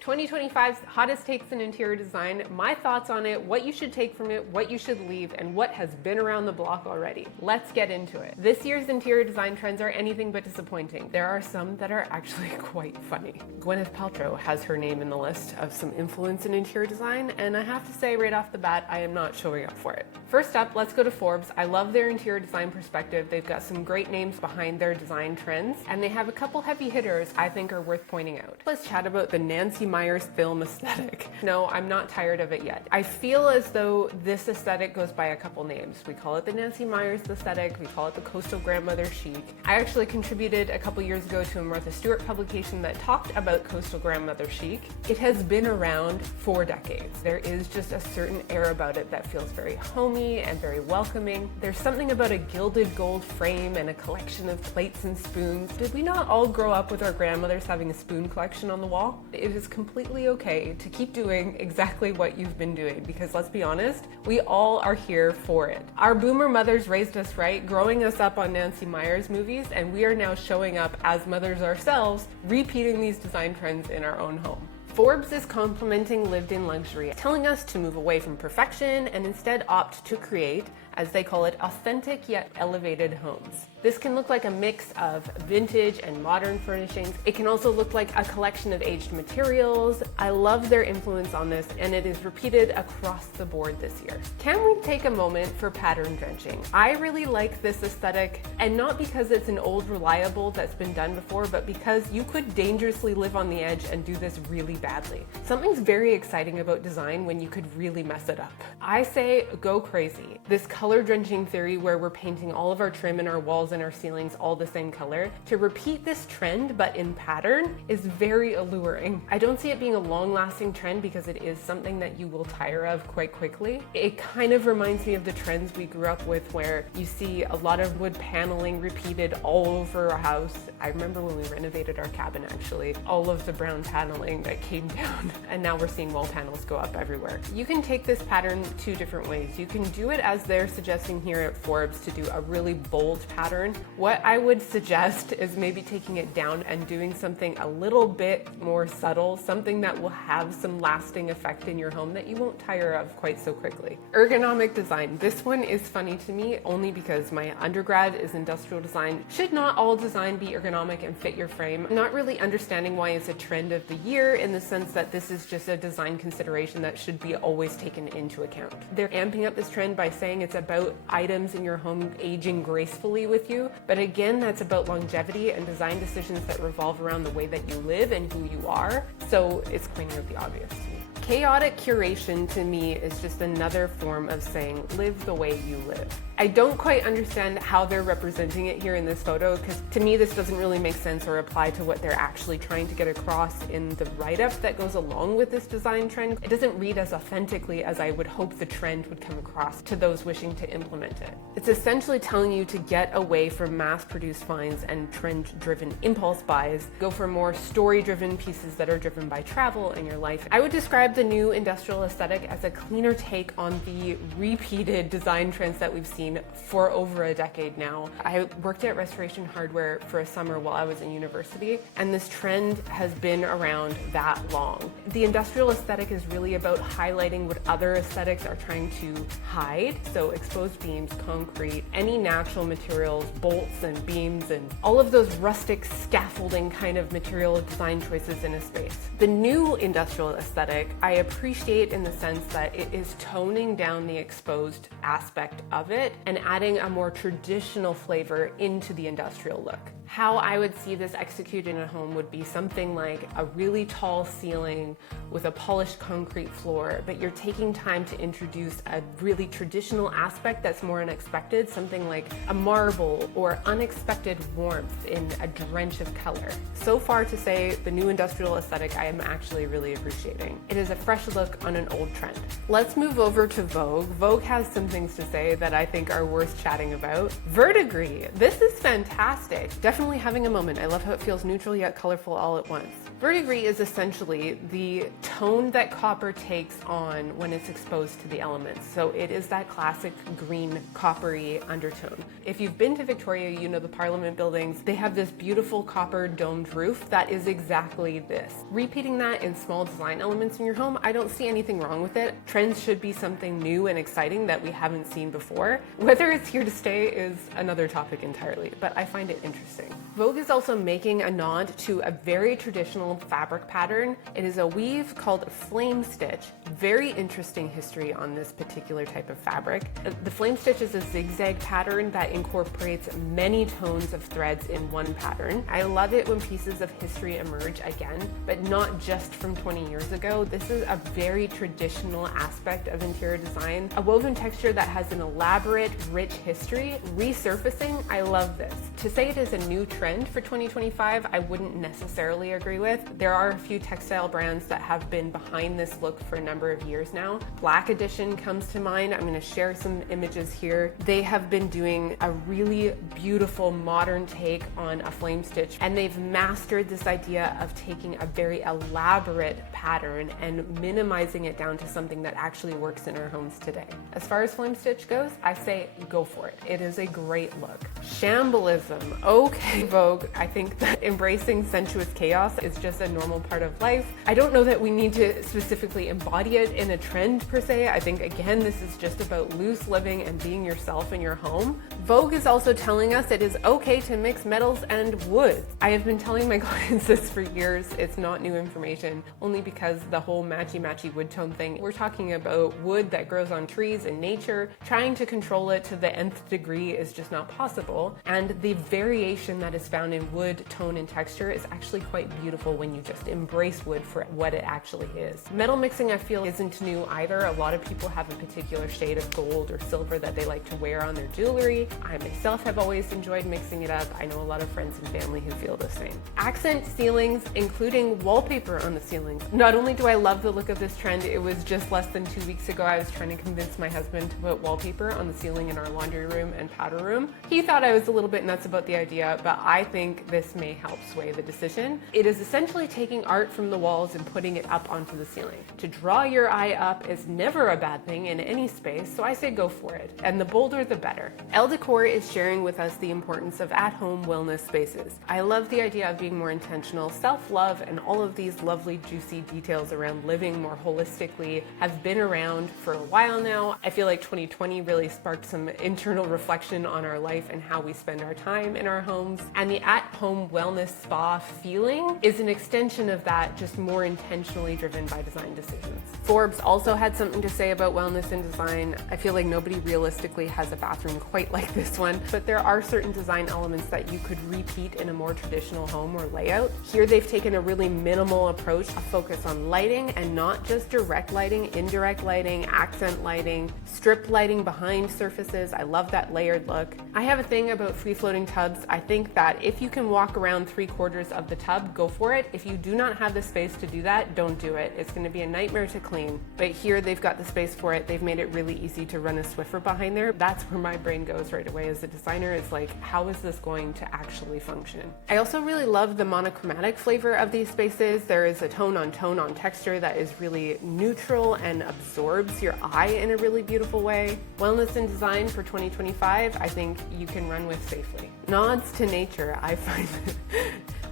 2025's hottest takes in interior design, my thoughts on it, what you should take from it, what you should leave, and what has been around the block already. Let's get into it. This year's interior design trends are anything but disappointing. There are some that are actually quite funny. Gwyneth Paltrow has her name in the list of some influence in interior design, and I have to say right off the bat, I am not showing up for it. First up, let's go to Forbes. I love their interior design perspective. They've got some great names behind their design trends, and they have a couple heavy hitters I think are worth pointing out. Let's chat about the Nancy Meyers film aesthetic. No, I'm not tired of it yet. I feel as though this aesthetic goes by a couple names. We call it the Nancy Meyers aesthetic, we call it the coastal grandmother chic. I actually contributed a couple years ago to a Martha Stewart publication that talked about coastal grandmother chic. It has been around for decades. There is just a certain air about it that feels very homey and very welcoming. There's something about a gilded gold frame and a collection of plates and spoons. Did we not all grow up with our grandmothers having a spoon collection on the wall? It is completely okay to keep doing exactly what you've been doing, because let's be honest, we all are here for it. Our boomer mothers raised us right, growing us up on Nancy Meyers movies, and we are now showing up as mothers ourselves, repeating these design trends in our own home. Forbes is complimenting lived-in luxury, telling us to move away from perfection and instead opt to create, as they call it, authentic yet elevated homes. This can look like a mix of vintage and modern furnishings. It can also look like a collection of aged materials. I love their influence on this, and it is repeated across the board this year. Can we take a moment for pattern drenching? I really like this aesthetic, and not because it's an old reliable that's been done before, but because you could dangerously live on the edge and do this really badly. Something's very exciting about design when you could really mess it up. I say go crazy. This color drenching theory, where we're painting all of our trim and our walls and our ceilings all the same color, to repeat this trend but in pattern, is very alluring. I don't see it being a long-lasting trend because it is something that you will tire of quite quickly. It kind of reminds me of the trends we grew up with, where you see a lot of wood paneling repeated all over our house. I remember when we renovated our cabin, actually, all of the brown paneling that came down, and now we're seeing wall panels go up everywhere. You can take this pattern two different ways. You can do it as they're suggesting here at Forbes, to do a really bold pattern. What I would suggest is maybe taking it down and doing something a little bit more subtle, something that will have some lasting effect in your home that you won't tire of quite so quickly. Ergonomic design. This one is funny to me only because my undergrad is industrial design. Should not all design be ergonomic and fit your frame? Not really understanding why it's a trend of the year, in the sense that this is just a design consideration that should be always taken into account. They're amping up this trend by saying it's about items in your home aging gracefully with you, but again, that's about longevity and design decisions that revolve around the way that you live and who you are, so it's pointing out the obvious to me. Chaotic curation to me is just another form of saying live the way you live. I don't quite understand how they're representing it here in this photo, because to me this doesn't really make sense or apply to what they're actually trying to get across in the write-up that goes along with this design trend. It doesn't read as authentically as I would hope the trend would come across to those wishing to implement it. It's essentially telling you to get away from mass-produced finds and trend-driven impulse buys, go for more story-driven pieces that are driven by travel in your life. I would describe the new industrial aesthetic as a cleaner take on the repeated design trends that we've seen for over a decade now. I worked at Restoration Hardware for a summer while I was in university, and this trend has been around that long. The industrial aesthetic is really about highlighting what other aesthetics are trying to hide, so exposed beams, concrete, any natural materials, bolts and beams, and all of those rustic scaffolding kind of material design choices in a space. The new industrial aesthetic I appreciate in the sense that it is toning down the exposed aspect of it and adding a more traditional flavor into the industrial look. How I would see this executed in a home would be something like a really tall ceiling with a polished concrete floor, but you're taking time to introduce a really traditional aspect that's more unexpected, something like a marble or unexpected warmth in a drench of color. So far to say, the new industrial aesthetic I am actually really appreciating. It is a fresh look on an old trend. Let's move over to Vogue. Vogue has some things to say that I think are worth chatting about. Verdigris. This is fantastic. Definitely having a moment. I love how it feels neutral yet colorful all at once. Verdigris is essentially the tone that copper takes on when it's exposed to the elements. So it is that classic green coppery undertone. If you've been to Victoria, you know the Parliament buildings, they have this beautiful copper domed roof that is exactly this. Repeating that in small design elements in your home, I don't see anything wrong with it. Trends should be something new and exciting that we haven't seen before. Whether it's here to stay is another topic entirely, but I find it interesting. Vogue is also making a nod to a very traditional fabric pattern. It is a weave called flame stitch. Very interesting history on this particular type of fabric. The flame stitch is a zigzag pattern that incorporates many tones of threads in one pattern. I love it when pieces of history emerge again, but not just from 20 years ago. This is a very traditional aspect of interior design. A woven texture that has an elaborate, rich history. Resurfacing, I love this. To say it is a new trend for 2025, I wouldn't necessarily agree with. There are a few textile brands that have been behind this look for a number of years now. Black Edition comes to mind. I'm going to share some images here. They have been doing a really beautiful modern take on a flame stitch, and they've mastered this idea of taking a very elaborate pattern and minimizing it down to something that actually works in our homes today. As far as flame stitch goes, I say go for it. It is a great look. Shambolism. Okay, Vogue. I think that embracing sensuous chaos is just a normal part of life. I don't know that we need to specifically embody it in a trend per se. I think, again, this is just about loose living and being yourself in your home. Vogue is also telling us it is okay to mix metals and wood. I have been telling my clients this for years. It's not new information, only because the whole matchy-matchy wood tone thing. We're talking about wood that grows on trees in nature. Trying to control it to the nth degree is just not possible. And the variation that is found in wood tone and texture is actually quite beautiful when you just embrace wood for what it actually is. Metal mixing, I feel, isn't new either. A lot of people have a particular shade of gold or silver that they like to wear on their jewelry. I myself have always enjoyed mixing it up. I know a lot of friends and family who feel the same. Accent ceilings, including wallpaper on the ceilings. Not only do I love the look of this trend, it was just less than 2 weeks ago I was trying to convince my husband to put wallpaper on the ceiling in our laundry room and powder room. He thought I was a little bit nuts about the idea, but I think this may help sway the decision. It is essentially taking art from the walls and putting it up onto the ceiling. To draw your eye up is never a bad thing in any space, so I say go for it. And the bolder, the better. Elle Decor is sharing with us the importance of at-home wellness spaces. I love the idea of being more intentional. Self-love and all of these lovely, juicy details around living more holistically have been around for a while now. I feel like 2020 really sparked some internal reflection on our life and how we spend our time in our homes. And the at-home wellness spa feeling is an extension of that, just more intentionally driven by design decisions. Forbes also had something to say about wellness in design. I feel like nobody realistically has a bathroom quite like this one, but there are certain design elements that you could repeat in a more traditional home or layout. Here they've taken a really minimal approach, a focus on lighting and not just direct lighting, indirect lighting, accent lighting, strip lighting behind surfaces. I love that layered look. I have a thing about free-floating tubs. I think that if you can walk around 3/4 of the tub, go for it. If you do not have the space to do that, don't do it. It's going to be a nightmare to clean. But here they've got the space for it. They've made it really easy to run a Swiffer behind there. That's where my brain goes right away as a designer. It's like, how is this going to actually function? I also really love the monochromatic flavor of these spaces. There is a tone on texture that is really neutral and absorbs your eye in a really beautiful way. Wellness in design for 2025, I think you can run with safely. Nods to nature, I find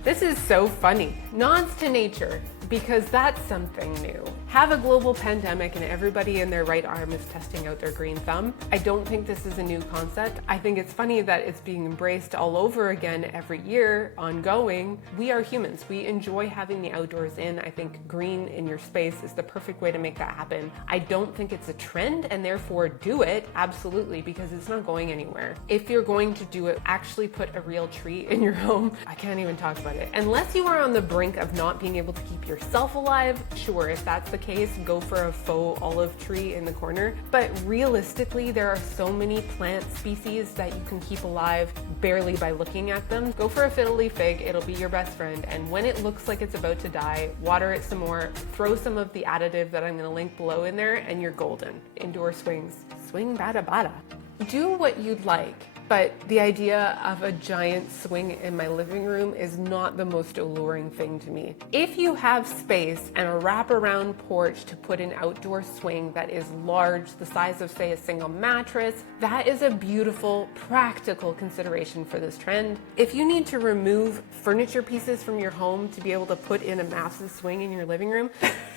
this is so funny. Nods to nature, because that's something new. Have a global pandemic and everybody in their right arm is testing out their green thumb. I don't think this is a new concept. I think it's funny that it's being embraced all over again every year, ongoing. We are humans. We enjoy having the outdoors in. I think green in your space is the perfect way to make that happen. I don't think it's a trend, and therefore do it, absolutely, because it's not going anywhere. If you're going to do it, actually put a real tree in your home. I can't even talk about it. Unless you are on the brink of not being able to keep yourself alive, sure, if that's the case, go for a faux olive tree in the corner. But realistically, there are so many plant species that you can keep alive barely by looking at them. Go for a fiddle leaf fig, it'll be your best friend. And when it looks like it's about to die, water it some more, throw some of the additive that I'm gonna link below in there, and you're golden. Indoor swings. Swing bada bada. Do what you'd like. but the idea of a giant swing in my living room is not the most alluring thing to me. If you have space and a wraparound porch to put an outdoor swing that is large, the size of, say, a single mattress, that is a beautiful, practical consideration for this trend. If you need to remove furniture pieces from your home to be able to put in a massive swing in your living room,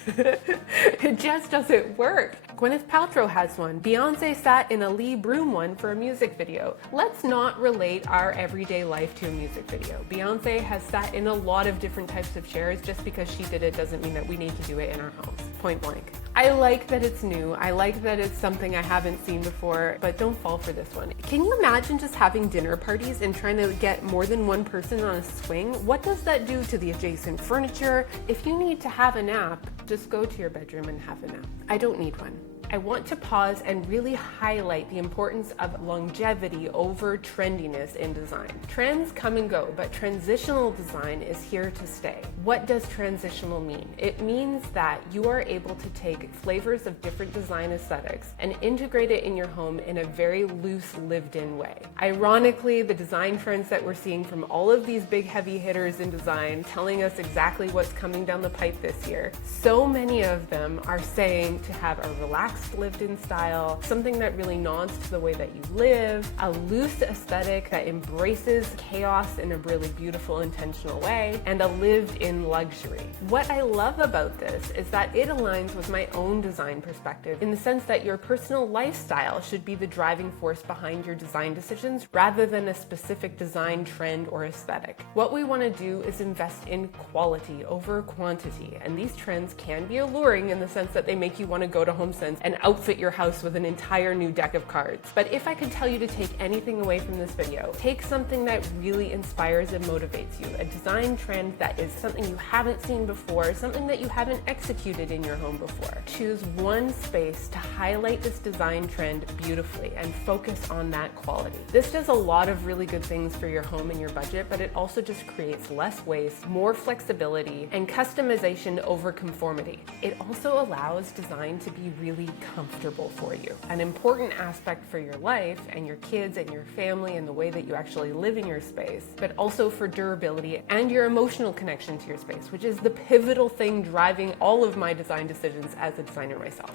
it just doesn't work. Gwyneth Paltrow has one. Beyonce sat in a Lee Broom one for a music video. Let's not relate our everyday life to a music video. Beyonce has sat in a lot of different types of chairs. Just because she did it doesn't mean that we need to do it in our homes. Point blank. I like that it's new. I like that it's something I haven't seen before, but don't fall for this one. Can you imagine just having dinner parties and trying to get more than one person on a swing? What does that do to the adjacent furniture? If you need to have a nap, just go to your bedroom and have a nap. I don't need one. I want to pause and really highlight the importance of longevity over trendiness in design. Trends come and go, but transitional design is here to stay. What does transitional mean? It means that you are able to take flavors of different design aesthetics and integrate it in your home in a very loose, lived-in way. Ironically, the design trends that we're seeing from all of these big heavy hitters in design telling us exactly what's coming down the pipe this year, so many of them are saying to have a relaxed lived-in style, something that really nods to the way that you live, a loose aesthetic that embraces chaos in a really beautiful, intentional way, and a lived-in luxury. What I love about this is that it aligns with my own design perspective in the sense that your personal lifestyle should be the driving force behind your design decisions rather than a specific design trend or aesthetic. What we want to do is invest in quality over quantity, and these trends can be alluring in the sense that they make you want to go to HomeSense and outfit your house with an entire new deck of cards. But if I could tell you to take anything away from this video, take something that really inspires and motivates you, a design trend that is something you haven't seen before, something that you haven't executed in your home before. Choose one space to highlight this design trend beautifully and focus on that quality. This does a lot of really good things for your home and your budget, but it also just creates less waste, more flexibility, and customization over conformity. It also allows design to be really comfortable for you. An important aspect for your life and your kids and your family and the way that you actually live in your space, but also for durability and your emotional connection to your space, which is the pivotal thing driving all of my design decisions as a designer myself.